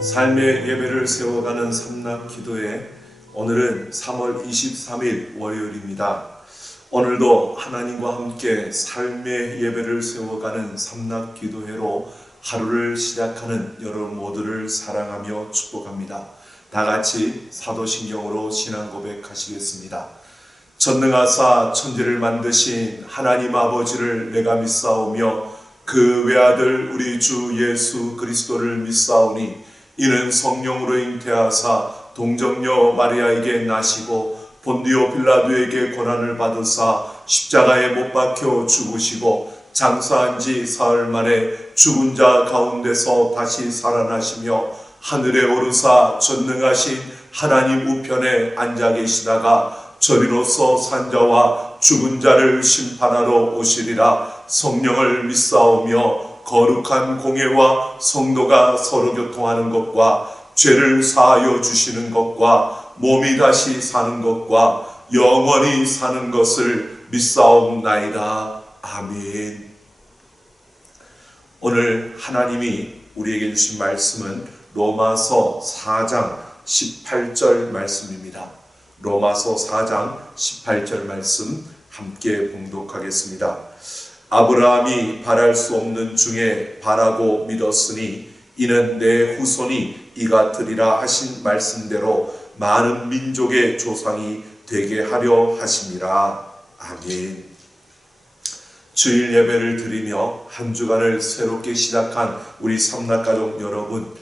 삶의 예배를 세워가는 삼락기도회, 오늘은 3월 23일 월요일입니다. 오늘도 하나님과 함께 삶의 예배를 세워가는 삼락기도회로 하루를 시작하는 여러분 모두를 사랑하며 축복합니다. 다같이 사도신경으로 신앙 고백하시겠습니다. 전능하사 천지를 만드신 하나님 아버지를 내가 믿사오며 그 외아들 우리 주 예수 그리스도를 믿사오니 이는 성령으로 잉태하사 동정녀 마리아에게 나시고 본디오 빌라도에게 고난을 받으사 십자가에 못 박혀 죽으시고 장사한 지 사흘 만에 죽은 자 가운데서 다시 살아나시며 하늘에 오르사 전능하신 하나님 우편에 앉아 계시다가 저리로서 산 자와 죽은 자를 심판하러 오시리라. 성령을 믿사오며 거룩한 공예와 성도가 서로 교통하는 것과 죄를 사하여 주시는 것과 몸이 다시 사는 것과 영원히 사는 것을 믿사옵나이다. 아멘. 오늘 하나님이 우리에게 주신 말씀은 로마서 4장 18절 말씀입니다. 로마서 4장 18절 말씀 함께 봉독하겠습니다. 아브라함이 바랄 수 없는 중에 바라고 믿었으니 이는 내 후손이 이같으리라 하신 말씀대로 많은 민족의 조상이 되게 하려 하심이라. 아멘. 주일 예배를 드리며 한 주간을 새롭게 시작한 우리 삼락가족 여러분,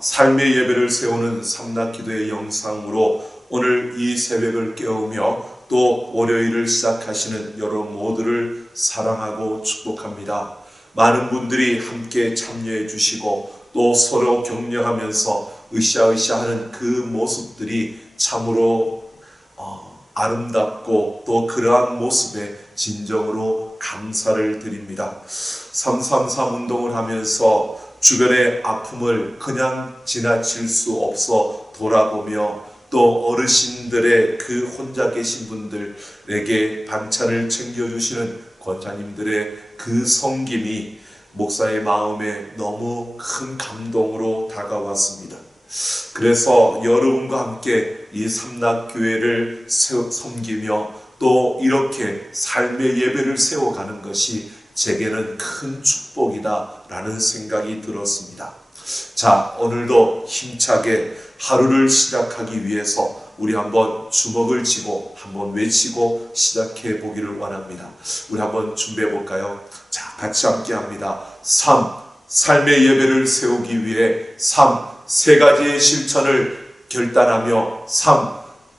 삶의 예배를 세우는 삼락기도의 영상으로 오늘 이 새벽을 깨우며 또 월요일을 시작하시는 여러분 모두를 사랑하고 축복합니다. 많은 분들이 함께 참여해 주시고 또 서로 격려하면서 으쌰으쌰하는 그 모습들이 참으로 아름답고 또 그러한 모습에 진정으로 감사를 드립니다. 333 운동을 하면서 주변의 아픔을 그냥 지나칠 수 없어 돌아보며 또 어르신들의 그 혼자 계신 분들에게 반찬을 챙겨주시는 권사님들의 그 섬김이 목사의 마음에 너무 큰 감동으로 다가왔습니다. 그래서 여러분과 함께 이 삼락교회를 섬기며 또 이렇게 삶의 예배를 세워가는 것이 제게는 큰 축복이다 라는 생각이 들었습니다. 자, 오늘도 힘차게 하루를 시작하기 위해서 우리 한번 주먹을 쥐고 한번 외치고 시작해 보기를 원합니다. 우리 한번 준비해 볼까요? 자, 같이 함께 합니다. 삶의 예배를 세우기 위해 세 가지의 실천을 결단하며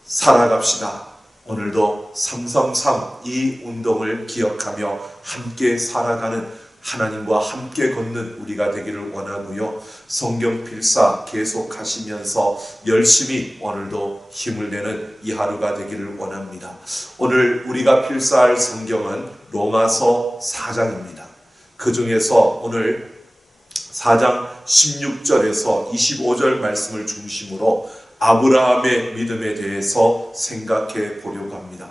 살아갑시다. 오늘도 333 이 운동을 기억하며 함께 살아가는 하나님과 함께 걷는 우리가 되기를 원하고요. 성경 필사 계속하시면서 열심히 오늘도 힘을 내는 이 하루가 되기를 원합니다. 오늘 우리가 필사할 성경은 로마서 4장입니다. 그 중에서 오늘 4장 16절에서 25절 말씀을 중심으로 아브라함의 믿음에 대해서 생각해 보려고 합니다.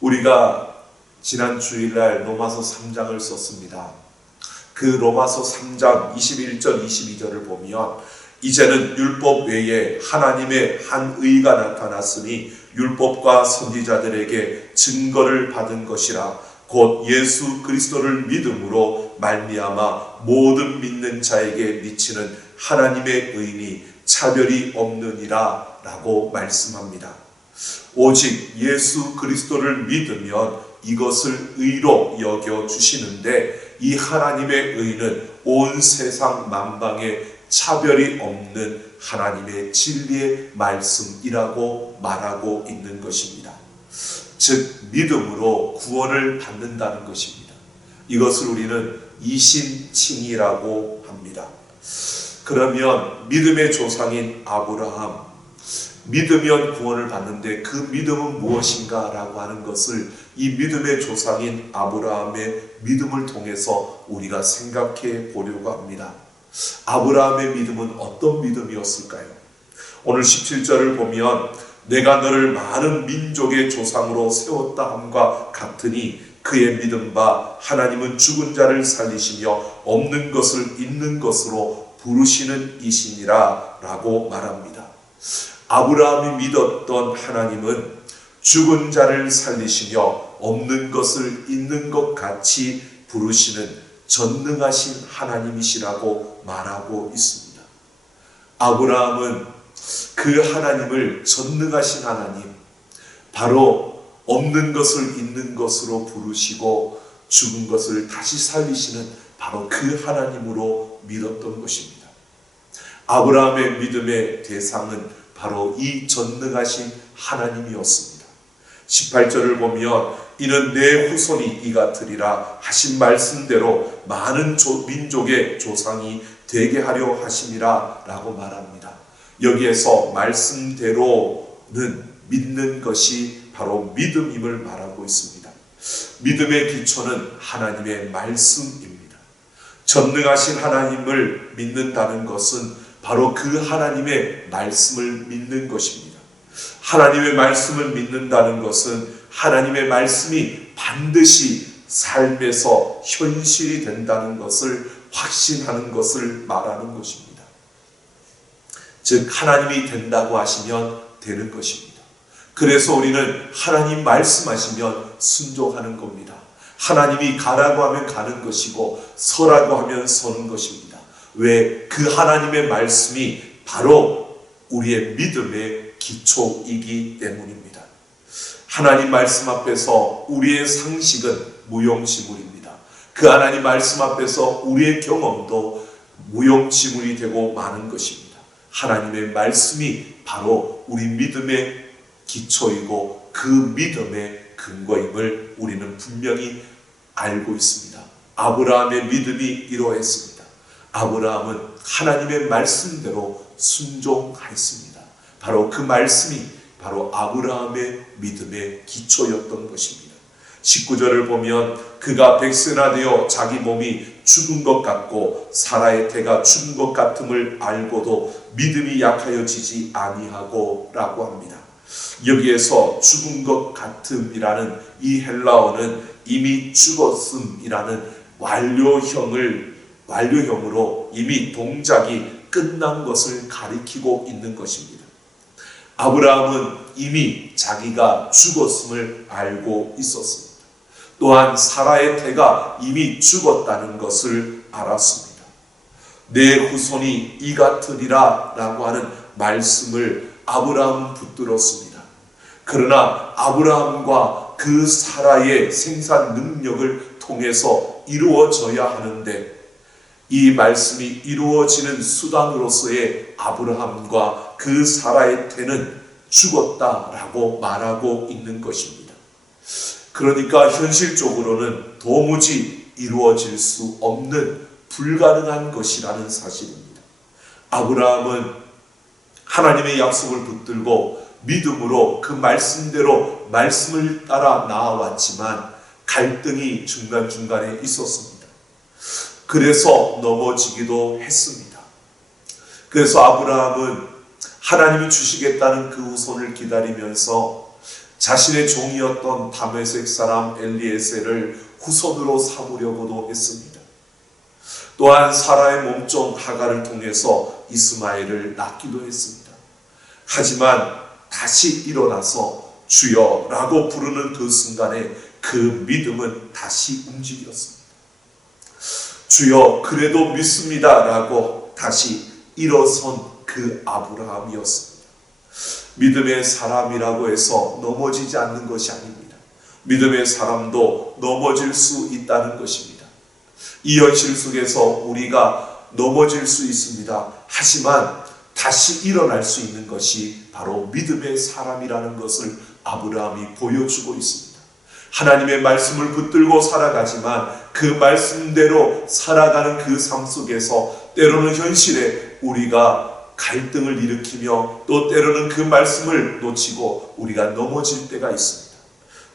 우리가 지난 주일날 로마서 3장을 썼습니다. 그 로마서 3장 21절 22절을 보면 이제는 율법 외에 하나님의 한 의가 나타났으니 율법과 선지자들에게 증거를 받은 것이라 곧 예수 그리스도를 믿음으로 말미암아 모든 믿는 자에게 미치는 하나님의 의니 차별이 없느니라 라고 말씀합니다. 오직 예수 그리스도를 믿으면 이것을 의로 여겨주시는데 이 하나님의 의는 온 세상 만방에 차별이 없는 하나님의 진리의 말씀이라고 말하고 있는 것입니다. 즉 믿음으로 구원을 받는다는 것입니다. 이것을 우리는 이신칭이라고 합니다. 그러면 믿음의 조상인 아브라함, 믿으면 구원을 받는데 그 믿음은 무엇인가 라고 하는 것을 이 믿음의 조상인 아브라함의 믿음을 통해서 우리가 생각해 보려고 합니다. 아브라함의 믿음은 어떤 믿음이었을까요? 오늘 17절을 보면 내가 너를 많은 민족의 조상으로 세웠다 함과 같으니 그의 믿음 바 하나님은 죽은 자를 살리시며 없는 것을 있는 것으로 부르시는 이시니라 라고 말합니다. 아브라함이 믿었던 하나님은 죽은 자를 살리시며 없는 것을 있는 것 같이 부르시는 전능하신 하나님이시라고 말하고 있습니다. 아브라함은 그 하나님을 전능하신 하나님, 바로 없는 것을 있는 것으로 부르시고 죽은 것을 다시 살리시는 바로 그 하나님으로 믿었던 것입니다. 아브라함의 믿음의 대상은 바로 이 전능하신 하나님이었습니다. 18절을 보면 이는 내 후손이 이 같으리라 하신 말씀대로 많은 민족의 조상이 되게 하려 하심이라 라고 말합니다. 여기에서 말씀대로는 믿는 것이 바로 믿음임을 말하고 있습니다. 믿음의 기초는 하나님의 말씀입니다. 전능하신 하나님을 믿는다는 것은 바로 그 하나님의 말씀을 믿는 것입니다. 하나님의 말씀을 믿는다는 것은 하나님의 말씀이 반드시 삶에서 현실이 된다는 것을 확신하는 것을 말하는 것입니다. 즉 하나님이 된다고 하시면 되는 것입니다. 그래서 우리는 하나님 말씀하시면 순종하는 겁니다. 하나님이 가라고 하면 가는 것이고 서라고 하면 서는 것입니다. 왜? 그 하나님의 말씀이 바로 우리의 믿음의 기초이기 때문입니다. 하나님 말씀 앞에서 우리의 상식은 무용지물입니다. 그 하나님 말씀 앞에서 우리의 경험도 무용지물이 되고 마는 것입니다. 하나님의 말씀이 바로 우리 믿음의 기초이고 그 믿음의 근거임을 우리는 분명히 알고 있습니다. 아브라함의 믿음이 이러했습니다. 아브라함은 하나님의 말씀대로 순종하였습니다. 바로 그 말씀이 바로 아브라함의 믿음의 기초였던 것입니다. 19절을 보면 그가 백세나 되어 자기 몸이 죽은 것 같고 사라의 태가 죽은 것 같음을 알고도 믿음이 약하여지지 아니하고 라고 합니다. 여기에서 죽은 것 같음이라는 이 헬라어는 이미 죽었음이라는 완료형으로 이미 동작이 끝난 것을 가리키고 있는 것입니다. 아브라함은 이미 자기가 죽었음을 알고 있었습니다. 또한 사라의 태가 이미 죽었다는 것을 알았습니다. 내 후손이 이 같으리라 라고 하는 말씀을 아브라함은 붙들었습니다. 그러나 아브라함과 그 사라의 생산 능력을 통해서 이루어져야 하는데 이 말씀이 이루어지는 수단으로서의 아브라함과 그 사라의 태는 죽었다라고 말하고 있는 것입니다. 그러니까 현실적으로는 도무지 이루어질 수 없는 불가능한 것이라는 사실입니다. 아브라함은 하나님의 약속을 붙들고 믿음으로 그 말씀대로 말씀을 따라 나아왔지만 갈등이 중간중간에 있었습니다. 그래서 넘어지기도 했습니다. 그래서 아브라함은 하나님이 주시겠다는 그 후손을 기다리면서 자신의 종이었던 다메섹 사람 엘리에셀을 후손으로 삼으려고도 했습니다. 또한 사라의 몸종 하갈을 통해서 이스마엘을 낳기도 했습니다. 하지만 다시 일어나서 주여라고 부르는 그 순간에 그 믿음은 다시 움직였습니다. 주여 그래도 믿습니다 라고 다시 일어선 그 아브라함이었습니다. 믿음의 사람이라고 해서 넘어지지 않는 것이 아닙니다. 믿음의 사람도 넘어질 수 있다는 것입니다. 이 현실 속에서 우리가 넘어질 수 있습니다. 하지만 다시 일어날 수 있는 것이 바로 믿음의 사람이라는 것을 아브라함이 보여주고 있습니다. 하나님의 말씀을 붙들고 살아가지만 그 말씀대로 살아가는 그 삶 속에서 때로는 현실에 우리가 갈등을 일으키며 또 때로는 그 말씀을 놓치고 우리가 넘어질 때가 있습니다.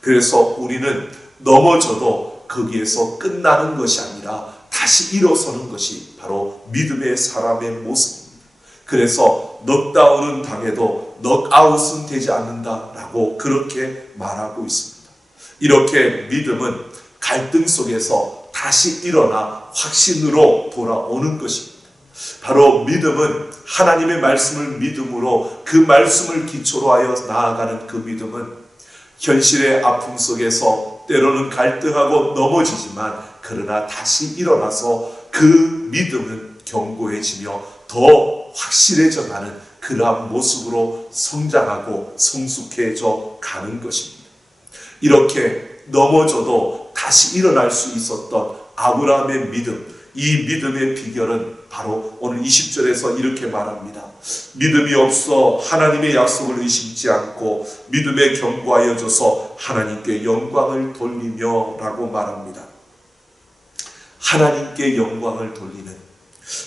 그래서 우리는 넘어져도 거기에서 끝나는 것이 아니라 다시 일어서는 것이 바로 믿음의 사람의 모습입니다. 그래서 넉다운은 당해도 넉아웃은 되지 않는다라고 그렇게 말하고 있습니다. 이렇게 믿음은 갈등 속에서 다시 일어나 확신으로 돌아오는 것입니다. 바로 믿음은 하나님의 말씀을 믿음으로 그 말씀을 기초로 하여 나아가는 그 믿음은 현실의 아픔 속에서 때로는 갈등하고 넘어지지만 그러나 다시 일어나서 그 믿음은 견고해지며 더 확실해져 가는 그러한 모습으로 성장하고 성숙해져 가는 것입니다. 이렇게 넘어져도 다시 일어날 수 있었던 아브라함의 믿음, 이 믿음의 비결은 바로 오늘 20절에서 이렇게 말합니다. 믿음이 없어 하나님의 약속을 의심치 않고 믿음에 견고하여져서 하나님께 영광을 돌리며 라고 말합니다. 하나님께 영광을 돌리는,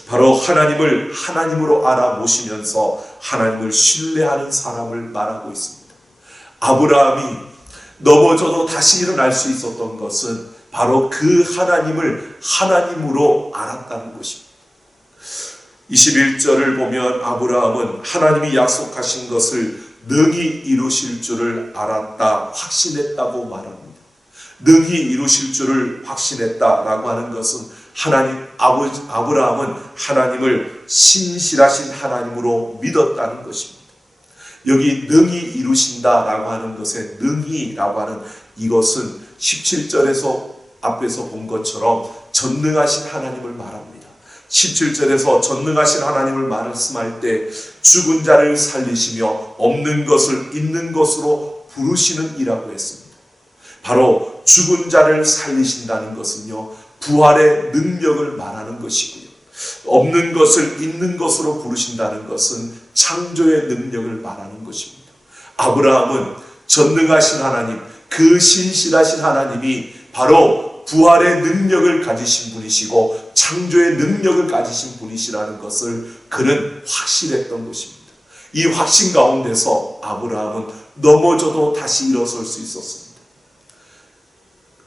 바로 하나님을 하나님으로 알아보시면서 하나님을 신뢰하는 사람을 말하고 있습니다. 아브라함이 넘어져도 다시 일어날 수 있었던 것은 바로 그 하나님을 하나님으로 알았다는 것입니다. 21절을 보면 아브라함은 하나님이 약속하신 것을 능히 이루실 줄을 알았다, 확신했다고 말합니다. 능히 이루실 줄을 확신했다라고 하는 것은 아브라함은 하나님을 신실하신 하나님으로 믿었다는 것입니다. 여기 능히 이루신다라고 하는 것에 능히라고 하는 이것은 17절에서 앞에서 본 것처럼 전능하신 하나님을 말합니다. 17절에서 전능하신 하나님을 말씀할 때 죽은 자를 살리시며 없는 것을 있는 것으로 부르시는 이라고 했습니다. 바로 죽은 자를 살리신다는 것은요, 부활의 능력을 말하는 것이고요, 없는 것을 있는 것으로 부르신다는 것은 창조의 능력을 말하는 것입니다. 아브라함은 전능하신 하나님, 그 신실하신 하나님이 바로 부활의 능력을 가지신 분이시고 창조의 능력을 가지신 분이시라는 것을 그는 확실했던 것입니다. 이 확신 가운데서 아브라함은 넘어져도 다시 일어설 수 있었습니다.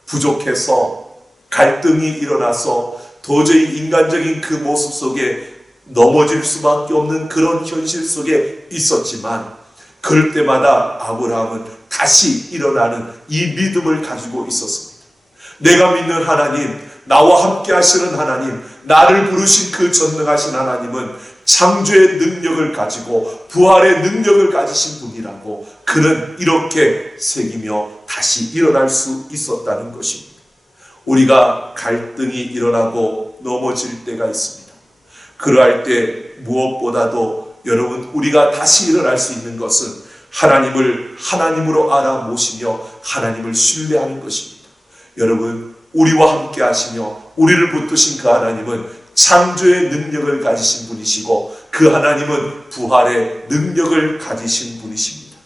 부족해서 갈등이 일어나서 도저히 인간적인 그 모습 속에 넘어질 수밖에 없는 그런 현실 속에 있었지만 그럴 때마다 아브라함은 다시 일어나는 이 믿음을 가지고 있었습니다. 내가 믿는 하나님, 나와 함께 하시는 하나님, 나를 부르신 그 전능하신 하나님은 창조의 능력을 가지고 부활의 능력을 가지신 분이라고 그는 이렇게 새기며 다시 일어날 수 있었다는 것입니다. 우리가 갈등이 일어나고 넘어질 때가 있습니다. 그러할 때 무엇보다도 여러분, 우리가 다시 일어날 수 있는 것은 하나님을 하나님으로 알아 모시며 하나님을 신뢰하는 것입니다. 여러분, 우리와 함께 하시며 우리를 붙드신 그 하나님은 창조의 능력을 가지신 분이시고 그 하나님은 부활의 능력을 가지신 분이십니다.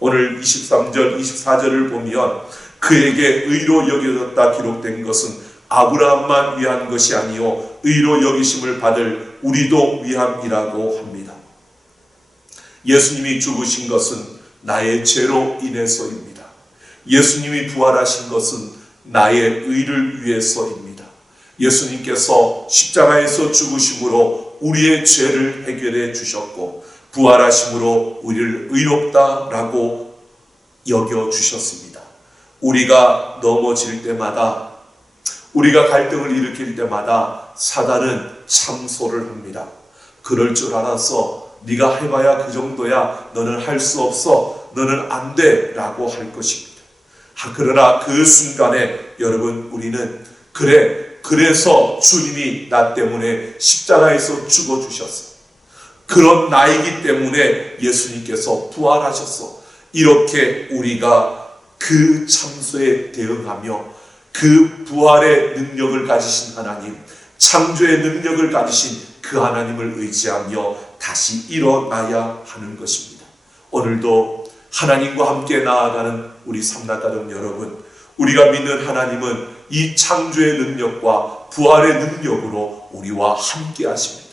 오늘 23절, 24절을 보면 그에게 의로 여겨졌다 기록된 것은 아브라함만 위한 것이 아니요 의로 여기심을 받을 우리도 위함이라고 합니다. 예수님이 죽으신 것은 나의 죄로 인해서입니다. 예수님이 부활하신 것은 나의 의를 위해서입니다. 예수님께서 십자가에서 죽으심으로 우리의 죄를 해결해 주셨고 부활하심으로 우리를 의롭다라고 여겨주셨습니다. 우리가 넘어질 때마다, 우리가 갈등을 일으킬 때마다 사단은 참소를 합니다. 그럴 줄 알아서 네가 해봐야 그 정도야, 너는 할 수 없어, 너는 안 돼 라고 할 것입니다. 그러나 그 순간에 여러분, 우리는 그래서 주님이 나 때문에 십자가에서 죽어주셨어, 그런 나이기 때문에 예수님께서 부활하셨어, 이렇게 우리가 그 참소에 대응하며 그 부활의 능력을 가지신 하나님, 창조의 능력을 가지신 그 하나님을 의지하며 다시 일어나야 하는 것입니다. 오늘도 하나님과 함께 나아가는 우리 삼라가족 여러분, 우리가 믿는 하나님은 이 창조의 능력과 부활의 능력으로 우리와 함께 하십니다.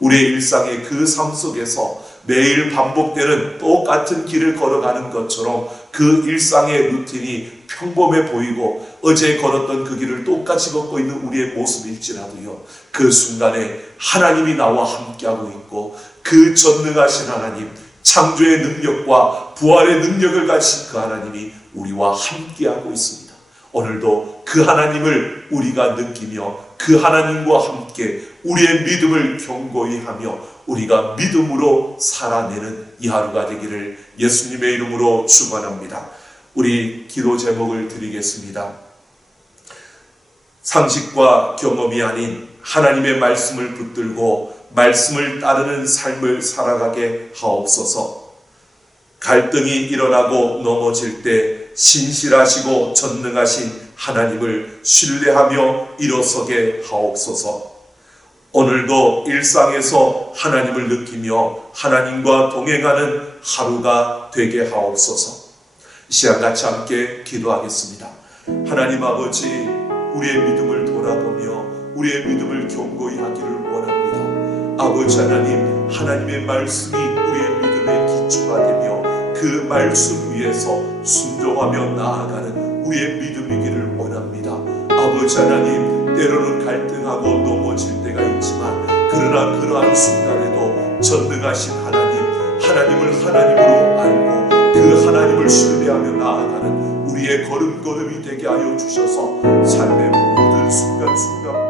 우리의 일상의 그 삶 속에서 매일 반복되는 똑같은 길을 걸어가는 것처럼 그 일상의 루틴이 평범해 보이고 어제 걸었던 그 길을 똑같이 걷고 있는 우리의 모습일지라도요, 그 순간에 하나님이 나와 함께하고 있고 그 전능하신 하나님, 창조의 능력과 부활의 능력을 가진 그 하나님이 우리와 함께하고 있습니다. 오늘도 그 하나님을 우리가 느끼며 그 하나님과 함께 우리의 믿음을 견고히 하며 우리가 믿음으로 살아내는 이 하루가 되기를 예수님의 이름으로 축원합니다. 우리 기도 제목을 드리겠습니다. 상식과 경험이 아닌 하나님의 말씀을 붙들고 말씀을 따르는 삶을 살아가게 하옵소서. 갈등이 일어나고 넘어질 때 신실하시고 전능하신 하나님을 신뢰하며 일어서게 하옵소서. 오늘도 일상에서 하나님을 느끼며 하나님과 동행하는 하루가 되게 하옵소서. 이 시간 같이 함께 기도하겠습니다. 하나님 아버지, 우리의 믿음을 돌아보며 우리의 믿음을 견고히 하기를 원합니다. 아버지 하나님, 하나님의 말씀이 우리의 믿음의 기초가 되며 그 말씀 위에서 순종하며 나아가는 우리의 믿음이기를 원합니다. 아버지 하나님, 때로는 갈등하고 넘어질 때가 있지만 그러나 그러한 순간에도 전능하신 하나님, 하나님을 하나님으로 알고 그 하나님을 신뢰하며 나아가는 우리의 걸음걸음이 되게 하여 주셔서 삶의 모든 순간순간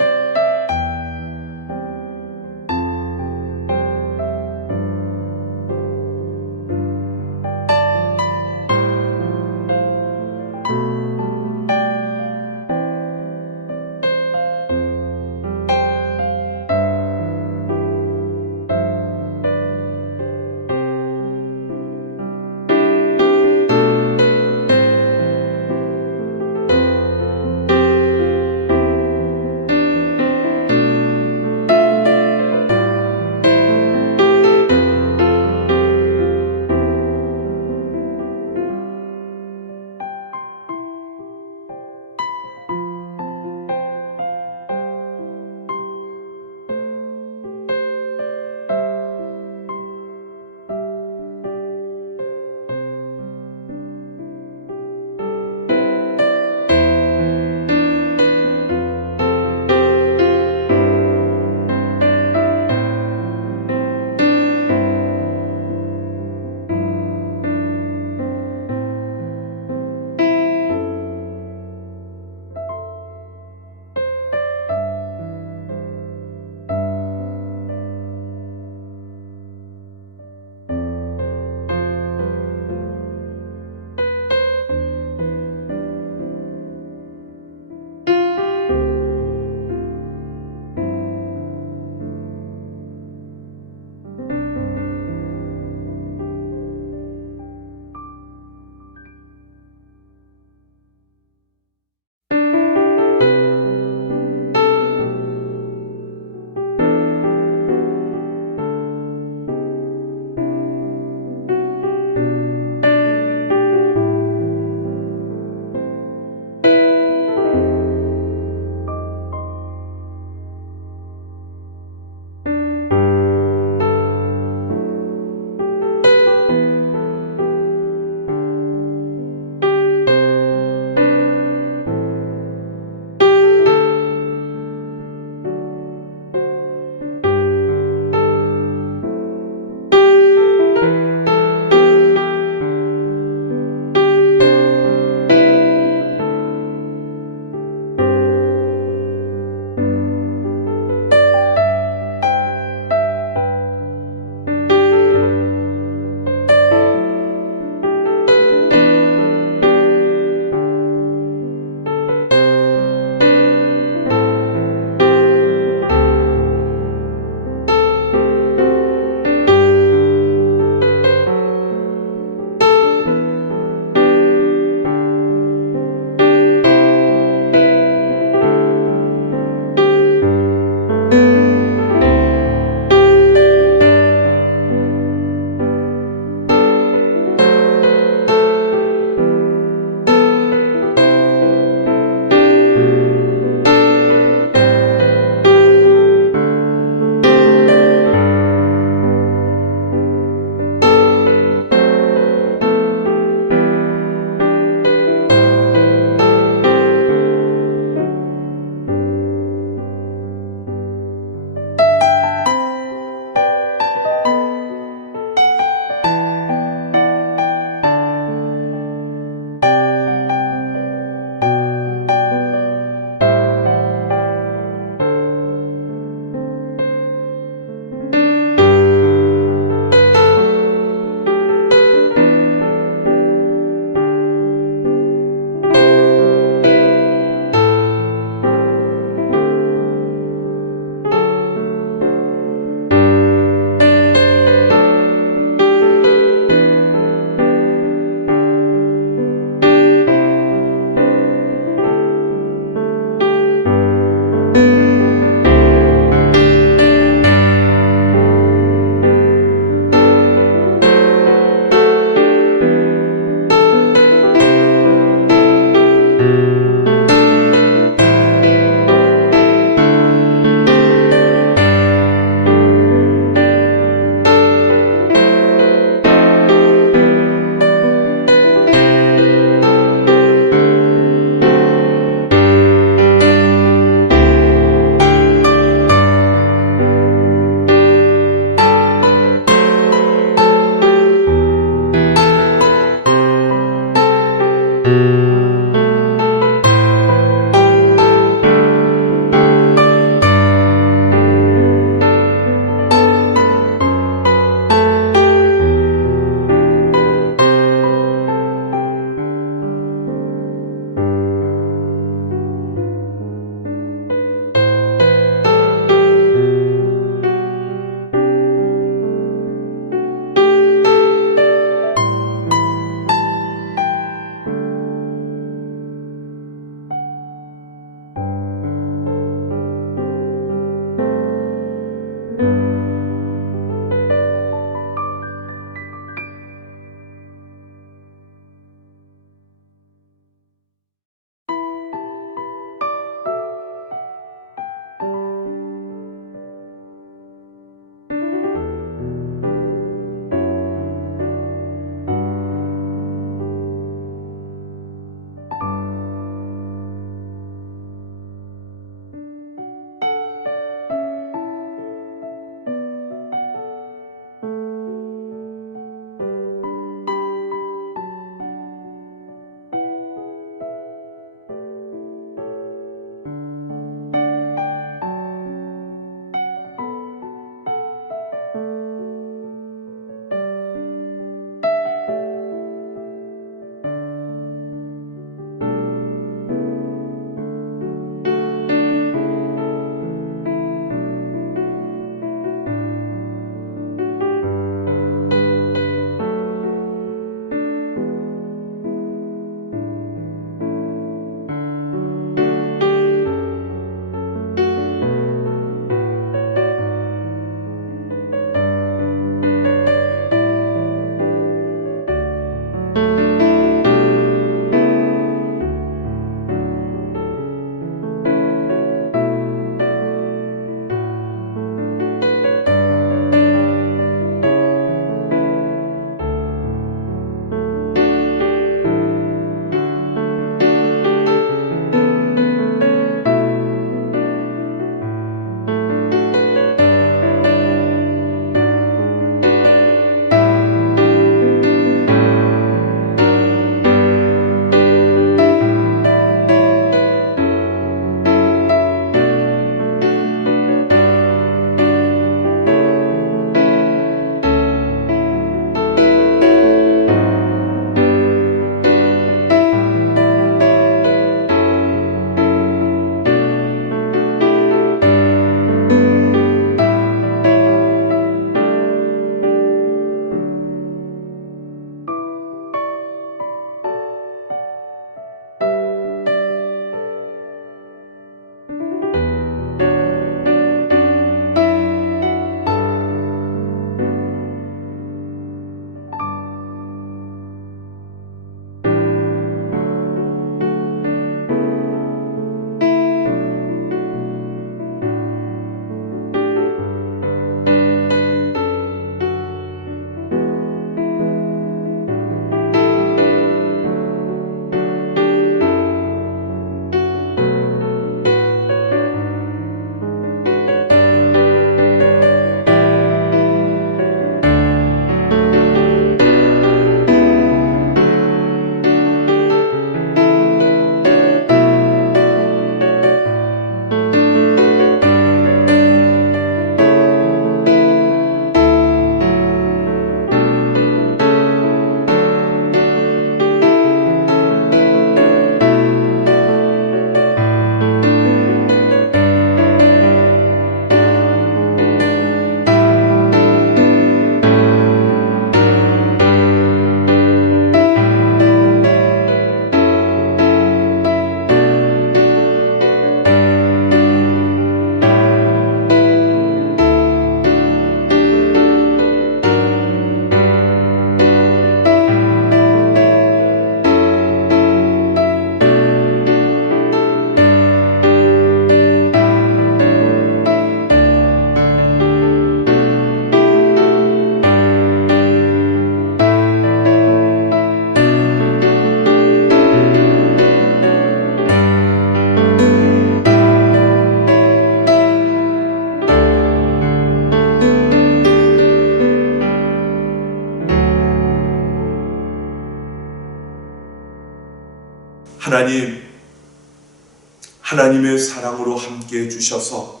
하나님의 사랑으로 함께 해주셔서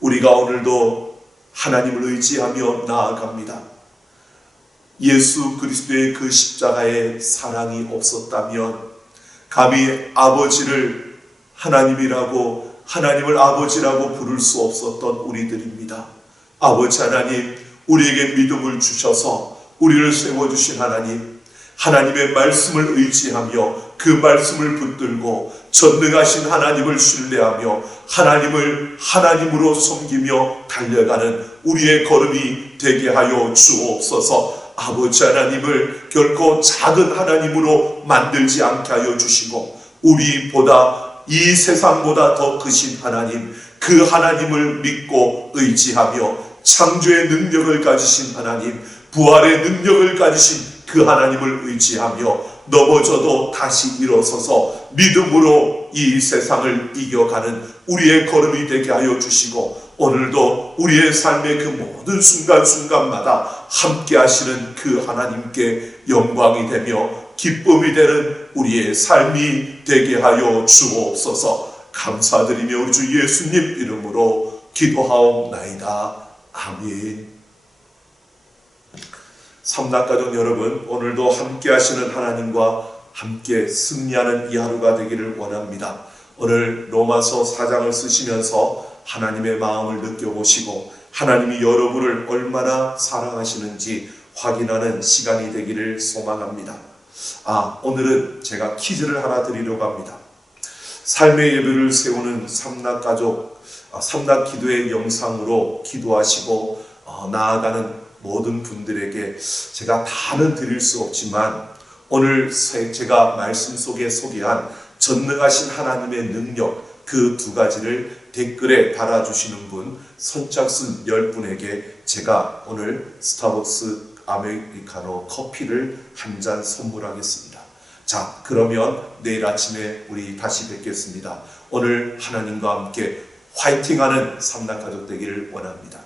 우리가 오늘도 하나님을 의지하며 나아갑니다. 예수 그리스도의 그 십자가의 사랑이 없었다면 감히 아버지를 하나님을 아버지라고 부를 수 없었던 우리들입니다. 아버지 하나님, 우리에게 믿음을 주셔서 우리를 세워주신 하나님의 말씀을 의지하며 그 말씀을 붙들고 전능하신 하나님을 신뢰하며 하나님을 하나님으로 섬기며 달려가는 우리의 걸음이 되게 하여 주옵소서. 아버지 하나님을 결코 작은 하나님으로 만들지 않게 하여 주시고 우리보다 이 세상보다 더 크신 하나님, 그 하나님을 믿고 의지하며 창조의 능력을 가지신 하나님, 부활의 능력을 가지신 그 하나님을 의지하며 넘어져도 다시 일어서서 믿음으로 이 세상을 이겨가는 우리의 걸음이 되게 하여 주시고 오늘도 우리의 삶의 그 모든 순간순간마다 함께 하시는 그 하나님께 영광이 되며 기쁨이 되는 우리의 삶이 되게 하여 주옵소서. 감사드리며 우리 주 예수님 이름으로 기도하옵나이다. 아멘. 삼락가족 여러분, 오늘도 함께 하시는 하나님과 함께 승리하는 이 하루가 되기를 원합니다. 오늘 로마서 4장을 쓰시면서 하나님의 마음을 느껴보시고 하나님이 여러분을 얼마나 사랑하시는지 확인하는 시간이 되기를 소망합니다. 오늘은 제가 퀴즈를 하나 드리려고 합니다. 삶의 예배를 세우는 삼락가족, 삼락기도의 영상으로 기도하시고 나아가는 모든 분들에게 제가 다는 드릴 수 없지만 오늘 제가 말씀 속에 소개한 전능하신 하나님의 능력 그 두 가지를 댓글에 달아주시는 분 선착순 10분에게 제가 오늘 스타벅스 아메리카노 커피를 한 잔 선물하겠습니다. 자, 그러면 내일 아침에 우리 다시 뵙겠습니다. 오늘 하나님과 함께 화이팅하는 삼락가족 되기를 원합니다.